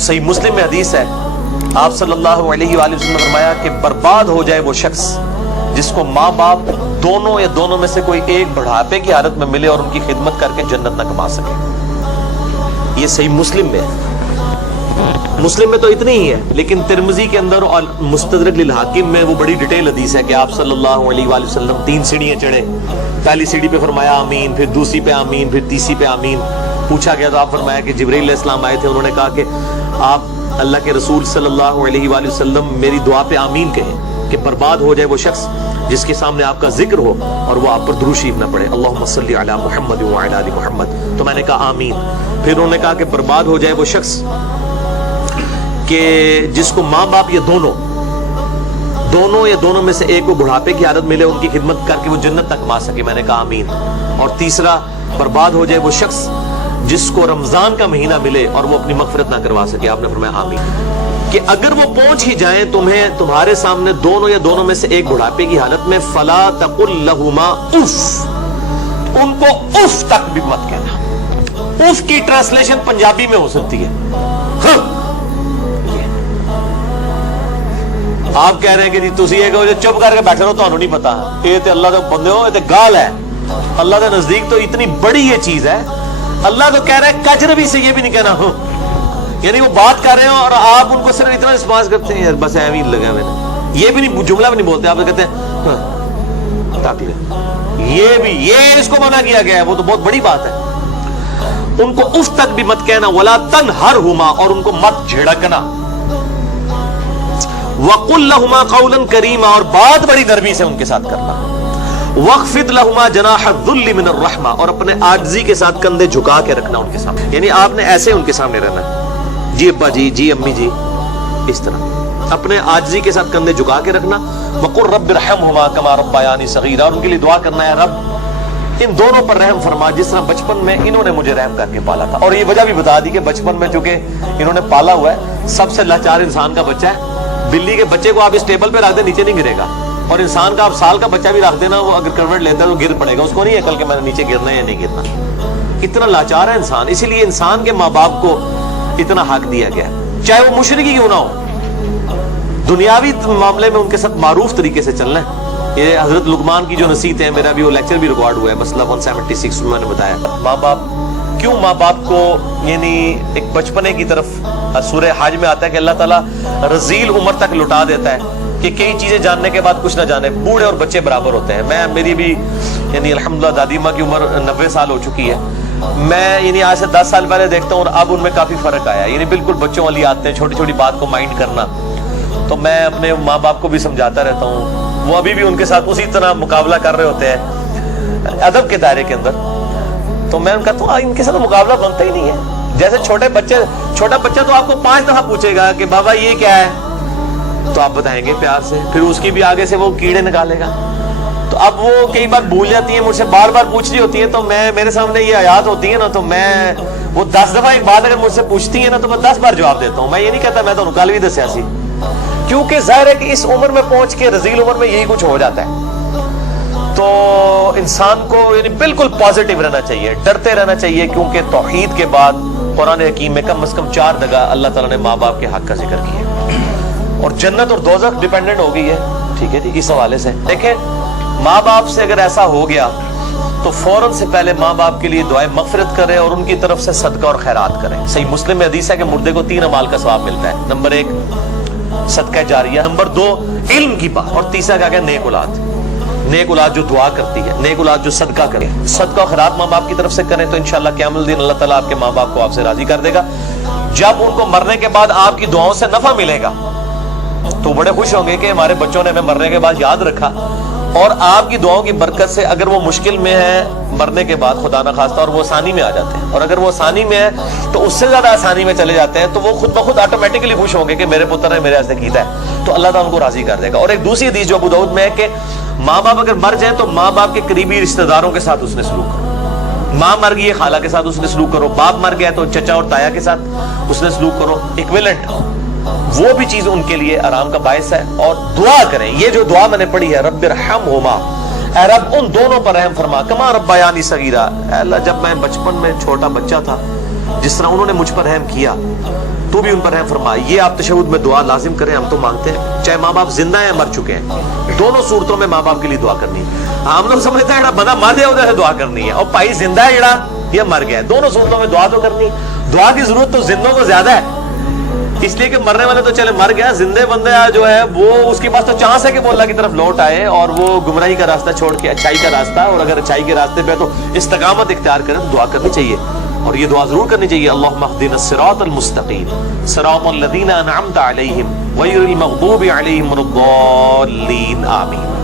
صحیح مسلم میں حدیث ہے، آپ صلی اللہ علیہ وآلہ وسلم نے فرمایا کہ برباد ہو جائے وہ شخص جس کو ماں باپ دونوں یا دونوں میں سے کوئی ایک بڑھاپے کی حالت میں ملے اور ان کی خدمت کر کے جنت نہ کما سکے۔ یہ صحیح مسلم میں ہے۔ مسلم میں تو اتنی ہی ہے، لیکن ترمذی کے اندر اور مستدرک للحاکم میں وہ بڑی ڈیٹیل حدیث ہے کہ آپ صلی اللہ علیہ وآلہ وسلم 3 سیڑھیاں چڑھے، پہلی سیڑھی پہ فرمایا آمین، پھر دوسری پہ آمین، پھر تیسری پہ آمین۔ پوچھا گیا تو آپ فرمایا کہ جبرائیل علیہ السلام آئے تھے، انہوں نے کہا کہ آپ اللہ کے رسول صلی اللہ علیہ وآلہ وسلم میری دعا پہ آمین کہیں کہ برباد ہو جائے وہ شخص جس کے سامنے آپ کا ذکر ہو اور وہ آپ پر درود شریف نہ پڑھے، اللہم صلی علی محمد وعلی آل محمد۔ تو میں نے کہا آمین۔ پھر انہوں نے کہا کہ برباد ہو جائے وہ شخص کہ جس کو ماں باپ یا دونوں یا دونوں میں سے ایک کو بڑھاپے کی حالت ملے، ان کی خدمت کر کے وہ جنت تک کما سکے، میں نے کہا آمین۔ اور تیسرا، برباد ہو جائے وہ شخص جس کو رمضان کا مہینہ ملے اور وہ اپنی مغفرت نہ کروا سکے، آپ نے فرمایا آمین۔ کہ اگر وہ پہنچ ہی جائیں تمہارے سامنے دونوں یا دونوں میں سے ایک بڑھاپے کی حالت میں، فلا تقل لہما اف، ان کو اف تک بھی مت کہنا۔ اف کی ٹرانسلیشن پنجابی میں ہو سکتی ہے آپ کہہ رہے ہیں کہ جی تسی یہ کہو چپ کر کے بیٹھے رہو، تو نہیں پتا یہ تے اللہ دے بندے ہو، یہ تے گال ہے اللہ دے نزدیک، تو اتنی بڑی یہ چیز ہے۔ اللہ تو کہہ رہا ہے کجربی سے یہ بھی نہیں کہنا ہوں، یعنی وہ بات کر رہے ہیں اور آپ ان کو صرف اتنا رسپانس کرتے ہیں بس ایویں لگا میں نے، یہ بھی نہیں جملہ بھی نہیں بولتے، آپ کہتے ہیں تاک لے، یہ اس کو منع کیا گیا ہے، وہ تو بہت بڑی بات ہے۔ ان کو اف تک بھی مت کہنا، ولا تنہرہما، اور ان کو مت جھڑکنا، وقل لہما قولا کریما، اور بات بڑی نرمی سے ان کے ساتھ کرنا، وخفض لہما جناح الذل من الرحمہ، اور اپنے عاجزی کے ساتھ کندھے جھکا کے رکھنا ان کے سامنے، یعنی آپ نے ایسے ان کے سامنے رہنا ہے، جی ابا جی، جی امی جی، اس طرح اپنے عاجزی کے ساتھ کندھے جھکا کے رکھنا۔ وقل رب ارحمہما کما ربیانی صغیرا، اور ان کے لیے دعا کرنا ہے رب ان دونوں پر رحم فرما جس طرح بچپن میں انہوں نے مجھے رحم کر کے پالا تھا۔ اور یہ وجہ بھی بتا دی کہ بچپن میں چونکہ انہوں نے پالا ہوا ہے، سب سے لاچار انسان کا بچہ ہے۔ بلی کے بچے کو آپ اس ٹیبل پہ رکھ دیں نیچے نہیں گرے گا، اور انسان کا آپ سال کا بچہ بھی رکھ دینا، وہ اگر کروٹ لیتا ہے تو گر پڑے گا، اس کو نہیں عقل کہ میں نے نیچے گرنا ہے یا نہیں گرنا۔ اتنا لاچار ہے انسان، اسی لیے انسان کے ماں باپ کو اتنا حق دیا گیا، چاہے وہ مشرک ہی کیوں نہ ہو۔ دنیاوی معاملے میں ان کے ساتھ معروف طریقے سے چلنا ہے۔ یہ حضرت لقمان کی جو نصیحت ہے، میرا بھی وہ لیکچر بھی ریکارڈ ہوا ہے مسئلہ 176 میں نے بتایا ماں باپ کیوں ماں باپ کو یعنی ایک بچپنے کی طرف سورہ حج میں آتا ہے کہ اللہ تعالیٰ رذیل عمر تک لٹا دیتا ہے کہ کئی چیزیں جاننے کے بعد کچھ نہ جانے، بوڑھے اور بچے برابر ہوتے ہیں۔ میری بھی یعنی الحمدللہ دادی ماں کی عمر 90 سال ہو چکی ہے، میں یعنی آج سے 10 سال پہلے دیکھتا ہوں اور اب ان میں کافی فرق آیا، یعنی بالکل بچوں والی آتے ہیں، چھوٹی چھوٹی بات کو مائنڈ کرنا۔ تو میں اپنے ماں باپ کو بھی سمجھاتا رہتا ہوں، وہ ابھی بھی ان کے ساتھ اسی طرح مقابلہ کر رہے ہوتے ہیں ادب کے دائرے کے اندر۔ تو میں ان کا تو ان کے ساتھ مقابلہ بنتا ہی نہیں ہے۔ جیسے چھوٹا بچہ تو آپ کو 5 دفعہ پوچھے گا کہ بابا یہ کیا ہے، تو آپ بتائیں گے پیار سے، پھر اس کی بھی آگے سے وہ کیڑے نکالے گا۔ تو اب وہ کئی بار بھول جاتی ہیں، مجھ سے بار بار پوچھ رہی ہوتی ہیں، تو میرے سامنے یہ آیات ہوتی ہیں نا، تو میں وہ 10 دفعہ ایک بات اگر مجھ سے پوچھتی ہیں نا تو میں 10 بار جواب دیتا ہوں۔ میں یہ نہیں کہتا میں تو نکال بھی دسیا سی، کیونکہ ظاہر ہے کہ اس عمر میں پہنچ کے رذیل عمر میں یہی کچھ ہو جاتا ہے۔ تو انسان کو یعنی بالکل پازیٹیو رہنا چاہیے، ڈرتے رہنا چاہیے، کیونکہ توحید کے بعد قرآن حکیم میں کم از کم 4 جگہ اللہ تعالیٰ نے ماں باپ کے حق کا ذکر کیا، اور جنت اور دوزخ ڈیپینڈنٹ ہو گئی ہے، ٹھیک ہے جی، اس حوالے سے دیکھیں ماں باپ سے اگر ایسا ہو گیا تو فوراً سے پہلے ماں باپ کے لیے دعائیں مغفرت کریں اور ان کی طرف سے صدقہ اور خیرات کریں۔ صحیح مسلم میں حدیث ہے کہ مردے کو 3 اعمال کا ثواب ملتا ہے، نمبر 1 صدقہ جاریہ، نمبر 2 علم کی بات، اور تیسرا کیا کہ نیک اولاد، نیک اولاد جو دعا کرتی ہے، نیک اولاد جو صدقہ کرے۔ صدقہ و خیرات ماں باپ کی طرف سے کریں تو انشاءاللہ قیامت الدین اللہ تعالیٰ آپ کے ماں باپ کو آپ سے راضی کر دے گا۔ جب ان کو مرنے کے بعد آپ کی دعاؤں سے نفع ملے گا تو بڑے خوش ہوں گے کہ ہمارے بچوں نے ہمیں مرنے کے بعد یاد رکھا، اور آپ کی دعاؤں کی برکت سے اگر وہ مشکل میں ہے مرنے کے بعد خدا نہ خواستہ اور وہ آسانی میں آ جاتے ہیں، اور اگر وہ آسانی میں ہے تو اس سے زیادہ آسانی میں چلے جاتے ہیں، تو وہ خود بخود آٹومیٹکلی خوش ہوں گے کہ میرے پتر نے میرے ایسے کیتا ہے، تو اللہ تعالیٰ ان کو راضی کر دے گا۔ اور ایک دوسری حدیث جو ابو داؤد میں ہے کہ ماں باپ اگر مر جائیں تو ماں باپ کے قریبی رشتہ داروں کے ساتھ اس نے سلوک کرو، ماں مر گئی ہے خالہ کے ساتھ اس نے سلوک کرو، باپ مر گیا تو چچا اور تایا کے ساتھ اس نے سلوک کرو، ایکویلنٹ، وہ بھی چیز ان کے لیے آرام کا باعث ہے۔ اور دعا کریں، یہ جو دعا میں نے پڑھی ہے رب ارحمہما، اے رب ان دونوں پر رحم فرما، کما ربیانی صغیرا، اے اللہ جب میں بچپن میں چھوٹا بچہ تھا جس طرح انہوں نے مجھ پر رحم کیا تو بھی ان پر رحم فرما. یہ آپ تشہد میں دعا لازم کریں, ہم تو مانگتے ہیں, چاہے ماں باپ زندہ ہیں مر چکے ہیں, دونوں صورتوں میں ماں باپ کے لیے دعا کرنی. ہم لوگ سمجھتے ہیں بندہ مر گیا ادھر سے دعا کرنی ہے, اور بھائی زندہ ہے جڑا یہ مر گیا ہے, دونوں صورتوں میں دعا تو کرنی. دعا کی ضرورت تو زندوں کو زیادہ ہے, اس لیے کہ مرنے والے تو چلے مر گیا, زندے بندہ جو ہے وہ اس کے پاس تو چانس ہے کہ وہ اللہ کی طرف لوٹ آئے اور وہ گمراہی کا راستہ چھوڑ کے اچھائی کا راستہ, اور اگر اچھائی کے راستے پہ تو استقامت اختیار کرے تو دعا کرنی چاہیے. اور یہ دعا ضرور کرنی چاہیے, اللہم اہدنا الصراط المستقیم صراط الذین انعمت علیہم غیر المغضوب علیہم ولا الضالین, آمین.